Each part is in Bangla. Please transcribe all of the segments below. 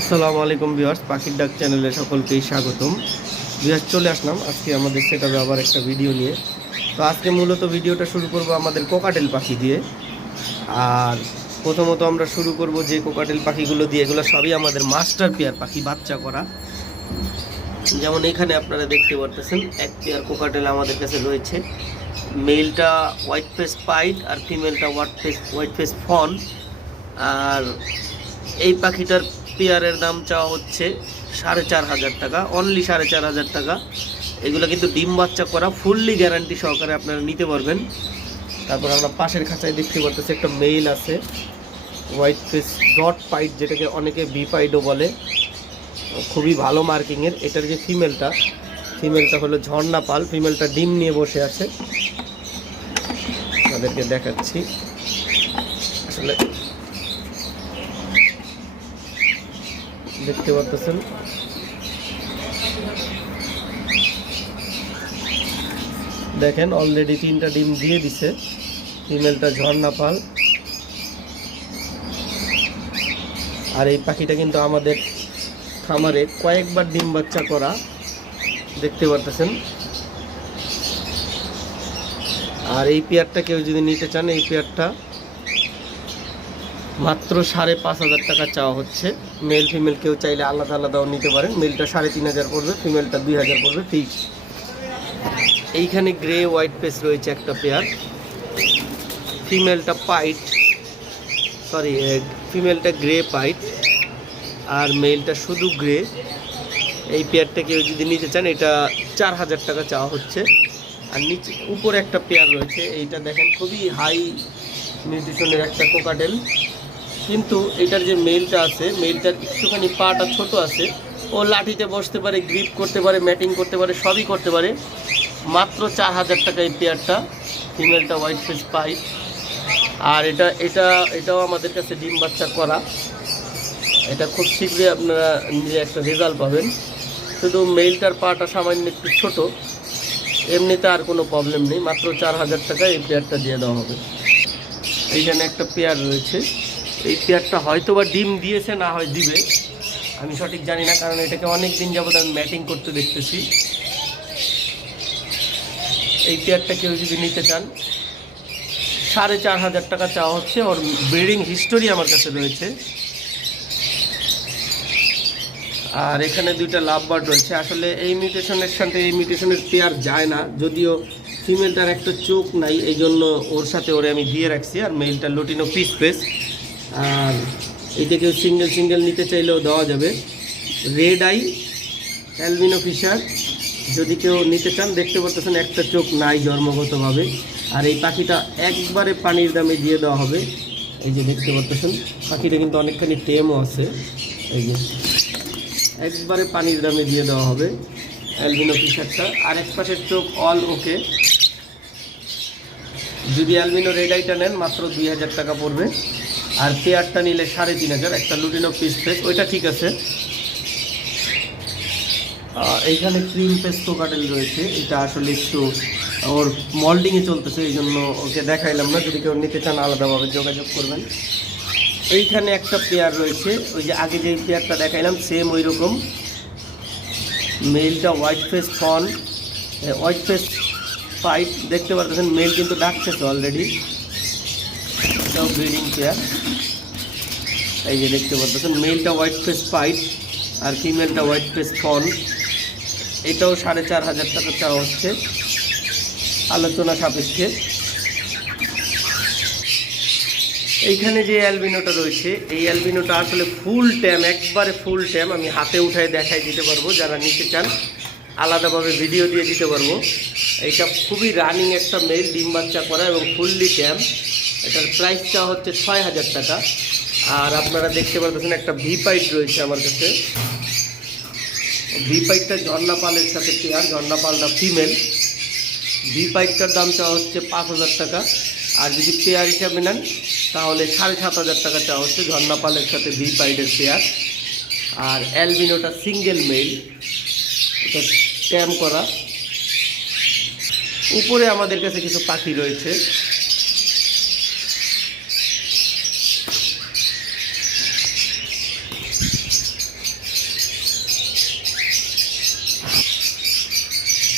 আসসালামু আলাইকুম ভিউয়ার্স, পাখির ডাক চ্যানেলে সকলকেই স্বাগতম। ভিউয়ার্স, চলে আসলাম আজকে আমাদের সেটাবে আবার একটা ভিডিও নিয়ে। তো আজকে মূলত ভিডিওটা শুরু করব আমাদের কোকাটেল পাখি দিয়ে। আর প্রথমত আমরা শুরু করব যে কোকাটেল পাখিগুলো দিয়ে, এগুলো সবই আমাদের মাস্টার পেয়ার পাখি, বাচ্চা করা। যেমন এখানে আপনারা দেখতে পারতেছেন, এক পেয়ার কোকাটেল আমাদের কাছে রয়েছে। মেলটা হোয়াইট ফেস পাইট আর ফিমেলটা white face white face fawn আর এই পাখিটার পেয়ারের দাম চাওয়া হচ্ছে সাড়ে চার হাজার টাকা অনলি সাড়ে চার হাজার টাকা। এগুলো কিন্তু ডিম বাচ্চা করা ফুললি গ্যারান্টি সহকারে আপনারা নিতে পারবেন। তারপর আমরা পাশের খাঁচায় দেখতে পারতেছি একটা মেইল আছে হোয়াইট ফেস ডট পাইট যেটাকে অনেকে বি পাইডও বলে। খুবই ভালো মার্কিংয়ের এটার যে ফিমেলটা ফিমেলটা হলো ঝর্ণা পাল ফিমেলটা ডিম নিয়ে বসে আছে। তাদেরকে দেখাচ্ছি। আসলে দেখতে পাচ্ছেন দেখেন অলরেডি তিনটা ডিম দিয়ে দিছে। ফিমেলটা ঝর্ণা পাল আর এই পাখিটা কিন্তু আমাদের খামারে কয়েকবার ডিম বাচ্চা করা দেখতে পারতেছেন। আর এই পেয়ারটা কেউ যদি নিতে চান, এই পেয়ারটা মাত্র সাড়ে পাঁচ হাজার টাকা চাওয়া হচ্ছে। মেল ফিমেল কেউ চাইলে আলাদা আলাদাও নিতে পারেন। মেলটা সাড়ে তিন হাজার পড়বে ফিমেলটা দুই হাজার পড়বে ফিক্স এইখানে গ্রে হোয়াইট পেস রয়েছে একটা পেয়ার ফিমেলটা পাইট সরি ফিমেলটা গ্রে পাইট আর মেলটা শুধু গ্রে এই পেয়ারটা কেউ যদি নিতে চান, এটা চার হাজার টাকা চাওয়া হচ্ছে। আর নিচে, উপরে একটা পেয়ার রয়েছে। এইটা দেখেন খুবই হাই নিউট্রিশনের একটা কোকাটেল কিন্তু এটার যে মেলটা আছে মেলটার একটুখানি পাটা ছোট আছে। ও লাঠিতে বসতে পারে গ্রিপ করতে পারে ম্যাটিং করতে পারে, সবই করতে পারে। মাত্র চার হাজার টাকা এই পেয়ারটা ফিমেলটা হোয়াইট ফেস পাই। আর এটা এটা, এটাও আমাদের কাছে ডিম বাচ্চা করা। এটা খুব শীঘ্রই আপনারা নিজে একটা রেজাল্ট পাবেন। শুধু মেলটার পাটা সামান্য একটু ছোট। এমনিতে আর কোনো প্রবলেম নেই। মাত্র চার হাজার টাকায় এই পেয়ারটা দিয়ে দেওয়া হবে। এইখানে একটা পেয়ার রয়েছে। এই পেয়ারটা হয়তো বা ডিম দিয়েছে, না হয় দিবে। আমি সঠিক জানি না, কারণ এটাকে অনেক দিন যাবত আমি ম্যাটিং করতে দেখতেছি। এই পেয়ারটা কেউ যদি নিতে চান, সাড়ে চার হাজার টাকা চাওয়া হচ্ছে। ওর ব্রিডিং হিস্টোরি আমার কাছে রয়েছে। আর এখানে দুইটা লাভ বার্ড রয়েছে। আসলে এই মিউটেশনের সাথে এই মিউটেশনের পেয়ার যায় না, যদিও ফিমেলটার একটা চোখ নাই এই জন্য ওর সাথে ওরে আমি দিয়ে রাখছি। আর মেলটা লুটিনো পিস পেস আর এটা কেউ সিঙ্গেল সিঙ্গেল নিতে চাইলেও দেওয়া যাবে। রেড আই অ্যালবিনো ফিশার যদি কেউ নিতে চান, দেখতে পাচ্ছেন একটা চোখ নাই জন্মগতভাবে। আর এই পাখিটা একবারে পানির দামে দিয়ে দেওয়া হবে। এই যে দেখতে পাচ্ছেন পাখিটা কিন্তু অনেকখানি টেমও আছে। এই যে একবারে পানির দামে দিয়ে দেওয়া হবে অ্যালবিনো ফিশারটা আর এক পাশের চোখ অল ওকে যদি অ্যালবিনো রেড আইটা নেন, মাত্র দুই হাজার টাকা পড়বে। আর পেয়ারটা নিলে সাড়ে তিন হাজার, একটা লুটিনো পিস পেস ওইটা ঠিক আছে। এইখানে ক্রিম পেস্ট কাটেল রয়েছে, এটা আসলে একটু ওর মল্ডিংয়ে চলতেছে, এই জন্য ওকে দেখাইলাম না, যদি কেউ নিতে চান আলাদাভাবে যোগাযোগ করবেন। এইখানে একটা পেয়ার রয়েছে, ওই যে আগে যে পেয়ারটা দেখাইলাম সেম ওই রকম মেলটা white face fawn white face pied দেখতে পারতেছেন মেল কিন্তু ডাকতেছে অলরেডি ব্রিডিং পেয়ার এই যে দেখতে পারতেছেন মেলটা হোয়াইট ফেস পাইপ আর ফিমেলটা হোয়াইট ফেস ফন এটাও সাড়ে চার হাজার টাকা চাওয়া হচ্ছে। আলোচনা সাপেক্ষে। এইখানে যে অ্যালবিনোটা রয়েছে, এই অ্যালবিনোটা আসলে ফুল ট্যাম একবারে ফুল ট্যাম আমি হাতে উঠায় দেখাই দিতে পারব, যারা নিতে চান, আলাদাভাবে ভিডিও দিয়ে দিতে পারব। এইটা খুবই রানিং একটা মেল ডিম বাচ্চা করা এবং ফুললি ট্যাম এটার প্রাইসটা হচ্ছে ছয় হাজার টাকা। আর আপনারা দেখতে পারতেছেন একটা ভি পাইট রয়েছে আমার কাছে। ভি পাইটটা ঝর্ণা পালের সাথে পেয়ার ঝর্ণা পালটা ফিমেল ভি পাইপটার দাম চাওয়া হচ্ছে পাঁচ হাজার টাকা। আর যদি পেয়ার হিসাবে নেন, তাহলে সাড়ে সাত হাজার টাকা চাওয়া হচ্ছে ঝর্ণা পালের সাথে ভি পাইডের পেয়ার আর অ্যালবিনোটা সিঙ্গেল মেল এটা ট্যাম করা। উপরে আমাদের কাছে কিছু পাখি রয়েছে।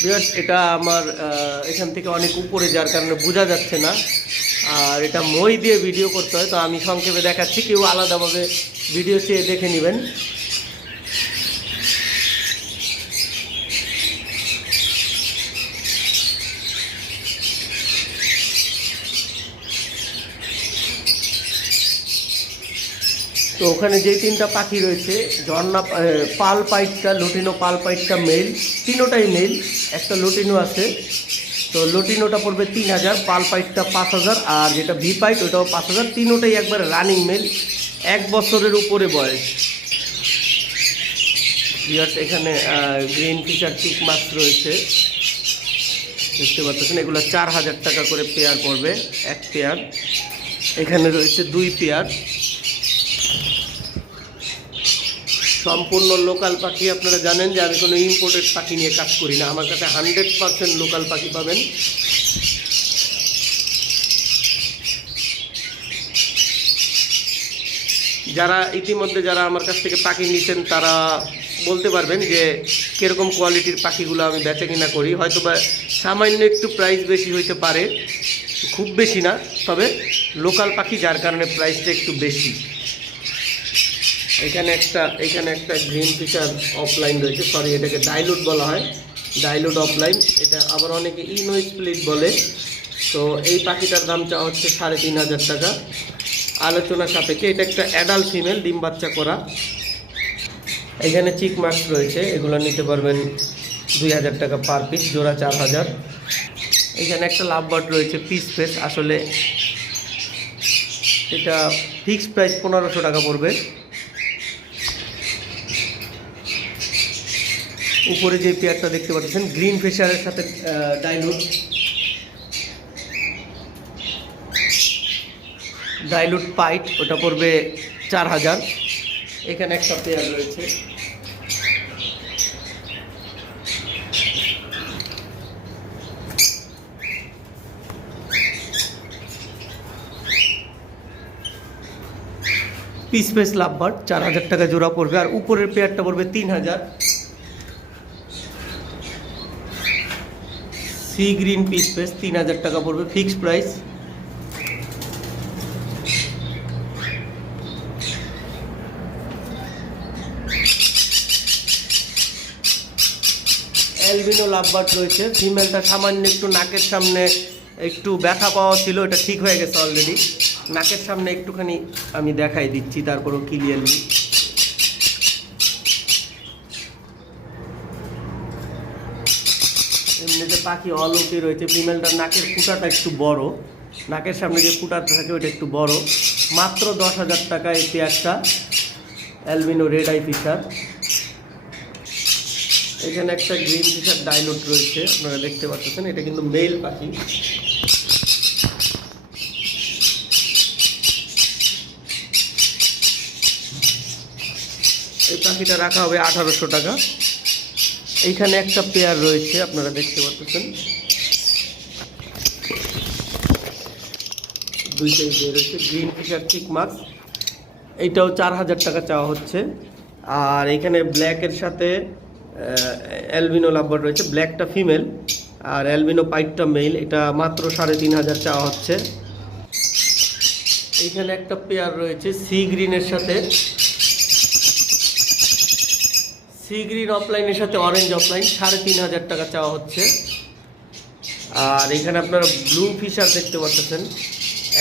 বিকজ এটা আমার এখান থেকে অনেক উপরে যার কারণে বোঝা যাচ্ছে না। আর এটা মই দিয়ে ভিডিও করতে হয়, তো আমি সংক্ষেপে দেখাচ্ছি, কেউ আলাদাভাবে ভিডিও চেয়ে দেখে নেবেন। তো ওখানে যে তিনটা পাখি রয়েছে, ঝর্ণা পাল পাইটটা, লুটিনো পাল পাইটটা মেল, তিনোটাই মেল, একটা লুটিনো আছে। তো লুটিনোটা পড়বে তিন হাজার, পাল পাইটটা পাঁচ হাজার, আর যেটা ভি পাইট ওটাও পাঁচ হাজার। তিনোটাই একবার রানিং মেল, এক বছরের উপরে বয়স। বিয়ার্স এখানে গ্রিন ফিশার চিক মাছ রয়েছে। দেখতে পাচ্ছেন, এগুলো চার হাজার টাকা করে পেয়ার পড়বে, এক পেয়ার। এখানে রয়েছে দুই পেয়ার। সম্পূর্ণ লোকাল পাখি আপনারা জানেন যে আমি কোনো ইম্পোর্টেড পাখি নিয়ে কাজ করি না। আমার কাছে হান্ড্রেড পার্সেন্ট লোকাল পাখি পাবেন। যারা ইতিমধ্যে যারা আমার কাছ থেকে পাখি নিছেন, তারা বলতে পারবেন যে কীরকম কোয়ালিটির পাখিগুলো আমি বেচা কিনা করি। হয়তো বা সামান্য একটু প্রাইস বেশি হইতে পারে, খুব বেশি না, তবে লোকাল পাখি যার কারণে প্রাইসটা একটু বেশি। এখানে একটা এখানে একটা গ্রিন ফিশার অফলাইন রয়েছে। সরি এটাকে ডাইলুট বলা হয়। ডাইলুট অফলাইন এটা আবার অনেকে ইনো স্প্লিট বলে। তো এই পাখিটার দাম চাওয়া হচ্ছে সাড়ে তিন হাজার টাকা। আলোচনা সাপেক্ষে এটা একটা অ্যাডাল্ট ফিমেল ডিম বাচ্চা করা। এখানে চিক মাস্ক রয়েছে। এগুলো নিতে পারবেন দুই হাজার টাকা পার পিস জোড়া চার হাজার। এখানে একটা লাভ বার্ড রয়েছে পিস ফেস আসলে এটা ফিক্সড প্রাইস পনেরোশো টাকা পড়বে। উপরে যে পেয়ারটা দেখতে পাচ্ছেন, গ্রিন ফিশারের সাথে ডাইলুট। ডাইলুট পাইট, ওটা পড়বে চার হাজার। এখানে একটা পেয়ার রয়েছে। পিস পেস লাভবার, চার হাজার টাকা জোড়া পড়বে। আর উপরের পেয়ারটা পড়বে তিন হাজার। সি গ্রিন পিস পেস, তিন হাজার টাকা পড়বে ফিক্সড প্রাইস অ্যালবিনো লাভবার্ড রয়েছে ফিমেলটা সামান্য একটু নাকের সামনে একটু ব্যথা পাওয়া ছিল, এটা ঠিক হয়ে গেছে অলরেডি নাকের সামনে একটুখানি আমি দেখাই দিচ্ছি, তারপরও ক্লিয়ারলি এমনিতে পাখি অলৌকি রয়েছে। ফিমেলটার নাকের ফুটাটা একটু বড়। নাকের সামনে যে ফুটাটা থাকে ওটা একটু বড়। মাত্র দশ হাজার টাকা এই পেঁয়াজটা অ্যালবিনো রেড আই ফিশার। এখানে একটা গ্রিন ফিশার ডাইনোট রয়েছে, আপনারা দেখতে পাচ্ছেন। এটা কিন্তু মেল পাখি। এই পাখিটা রাখা হবে আঠারোশো টাকা। এইখানে একটা পেয়ার রয়েছে, আপনারা দেখতে পাচ্ছেন। দুইটাই রয়েছে, গ্রিন ফিশার চিক মাছ। এইটাও চার হাজার টাকা চাওয়া হচ্ছে। আর এখানে ব্ল্যাকের সাথে অ্যালবিনো লাভবার রয়েছে ব্ল্যাকটা ফিমেল আর অ্যালবিনো পাইপটা মেল এটা মাত্র সাড়ে তিন হাজার চাওয়া হচ্ছে। এইখানে একটা পেয়ার রয়েছে সি গ্রিনের সাথে। সি গ্রিন অফলাইনের সাথে অরেঞ্জ অফলাইন সাড়ে তিন হাজার টাকা চাওয়া হচ্ছে। আর এখানে আপনারা ব্লু ফিশার দেখতে পাচ্ছেন।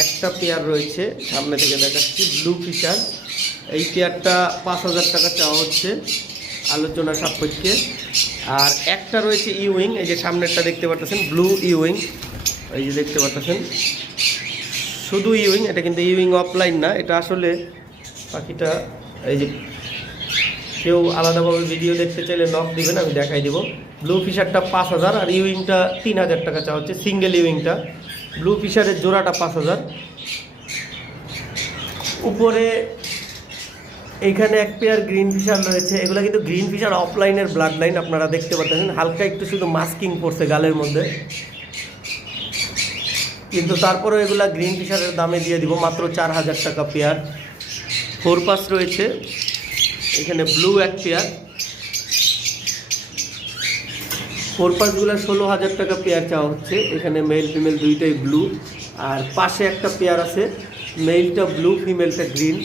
একটা পেয়ার রয়েছে, সামনে থেকে দেখাচ্ছি ব্লু ফিশার এই পেয়ারটা পাঁচ হাজার টাকা চাওয়া হচ্ছে, আলোচনা সাপেক্ষে। আর একটা রয়েছে ইউইং এই যে সামনেরটা দেখতে পাচ্ছেন ব্লু ইউইং এই যে দেখতে পাচ্ছেন, শুধু ইউইং এটা কিন্তু ইউইং অফলাইন না, এটা আসলে পাখিটা, এই যে কেউ আলাদাভাবে ভিডিও দেখতে চাইলে নক দিবেন, আমি দেখাই দিব। ব্লু ফিশারটা পাঁচ হাজার, আর ইউইংটা তিন হাজার টাকা চাওয়া হচ্ছে সিঙ্গেল ইউইংটা ব্লু ফিশারের জোড়াটা পাঁচ হাজার। উপরে এইখানে এক পেয়ার গ্রিন ফিশার রয়েছে, এগুলো কিন্তু গ্রিন ফিশার অফলাইনের ব্লাড লাইন আপনারা দেখতে পাচ্ছেন হালকা একটু শুধু মাস্কিং পড়ছে গালের মধ্যে। কিন্তু তারপরেও এগুলা গ্রিন ফিশারের দামে দিয়ে দিব, মাত্র চার হাজার টাকা পেয়ার ফোর পাস রয়েছে। এখানে ব্লু এক পেয়ার ফোর পাঁচগুলো ষোলো হাজার টাকা পেয়ার চাওয়া হচ্ছে। এখানে মেল ফিমেল দুইটাই ব্লু আর পাশে একটা পেয়ার আছে। মেলটা ব্লু ফিমেলটা গ্রিন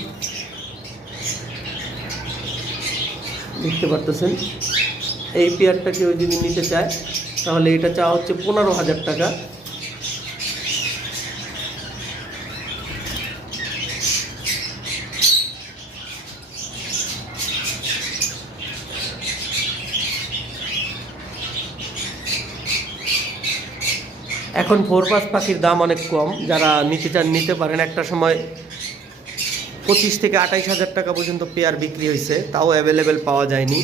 দেখতে পারতেছেন? এই পেয়ারটা কেউ যদি নিতে চায়, তাহলে এটা চাওয়া হচ্ছে পনেরো হাজার টাকা। এখন ফোর পাস পাখির দাম অনেক কম, যারা নিতে চান নিতে পারেন। একটা সময় পঁচিশ থেকে আঠাইশ হাজার টাকা পর্যন্ত পেয়ার বিক্রি হয়েছে, তাও অ্যাভেলেবেল পাওয়া যায়নি।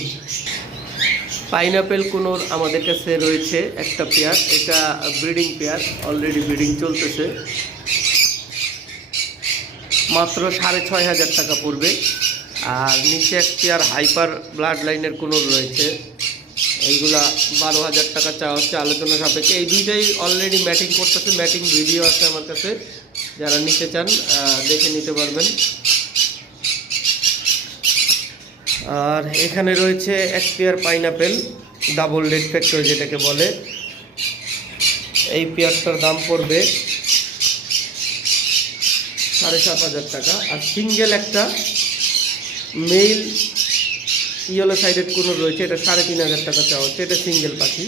পাইনাপেল কোনোর আমাদের কাছে রয়েছে একটা পেয়ার, এটা ব্রিডিং পেয়ার অলরেডি ব্রিডিং চলতেছে। মাত্র সাড়ে ছয় হাজার টাকা পড়বে। আর নিচে এক পেয়ার হাইপার ব্লাড লাইনের কোনো রয়েছে। এইগুলা বারো হাজার টাকা চাওয়া হচ্ছে আলোচনা সাপেক্ষে। এই দুইটাই অলরেডি ম্যাটিং করতেছে ম্যাটিং ভিডিও আছে আমার কাছে। যারা নিতে চান দেখে নিতে পারবেন। আর এখানে রয়েছে এক pair pineapple double red factor যেটাকে বলে। এই পেয়ারটার দাম পড়বে সাড়ে সাত হাজার টাকা। আর সিঙ্গেল একটা মেল ইয়েলো সাইডেড কোনো রয়েছে, এটা সাড়ে তিন হাজার টাকা চাওয়া হচ্ছে, এটা সিঙ্গেল পাখি।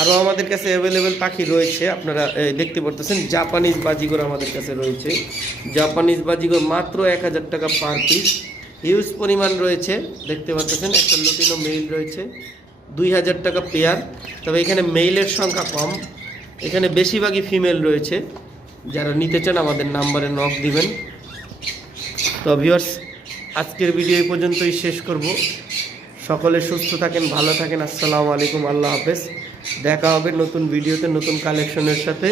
আরও আমাদের কাছে অ্যাভেলেবেল পাখি রয়েছে, আপনারা দেখতে পারতেছেন জাপানিজ বাজিগর আমাদের কাছে রয়েছে। জাপানিজ বাজিগর মাত্র এক হাজার টাকা পার পিস হিউজ পরিমাণ রয়েছে, দেখতে পারতেছেন, একটা লুটিনো মেইল রয়েছে, দুই হাজার টাকা পেয়ার তবে এখানে মেইলের সংখ্যা কম। এখানে বেশিরভাগই ফিমেল রয়েছে। যারা নিতে চান, আমাদের নাম্বারে নক দিবেন। তো ভিউয়ার্স আজকের ভিডিও এই পর্যন্তই শেষ করব। সকলে সুস্থ থাকেন, ভালো থাকেন। আসসালামু আলাইকুম, আল্লাহ হাফেজ। দেখা হবে নতুন ভিডিওতে, নতুন কালেকশনের সাথে।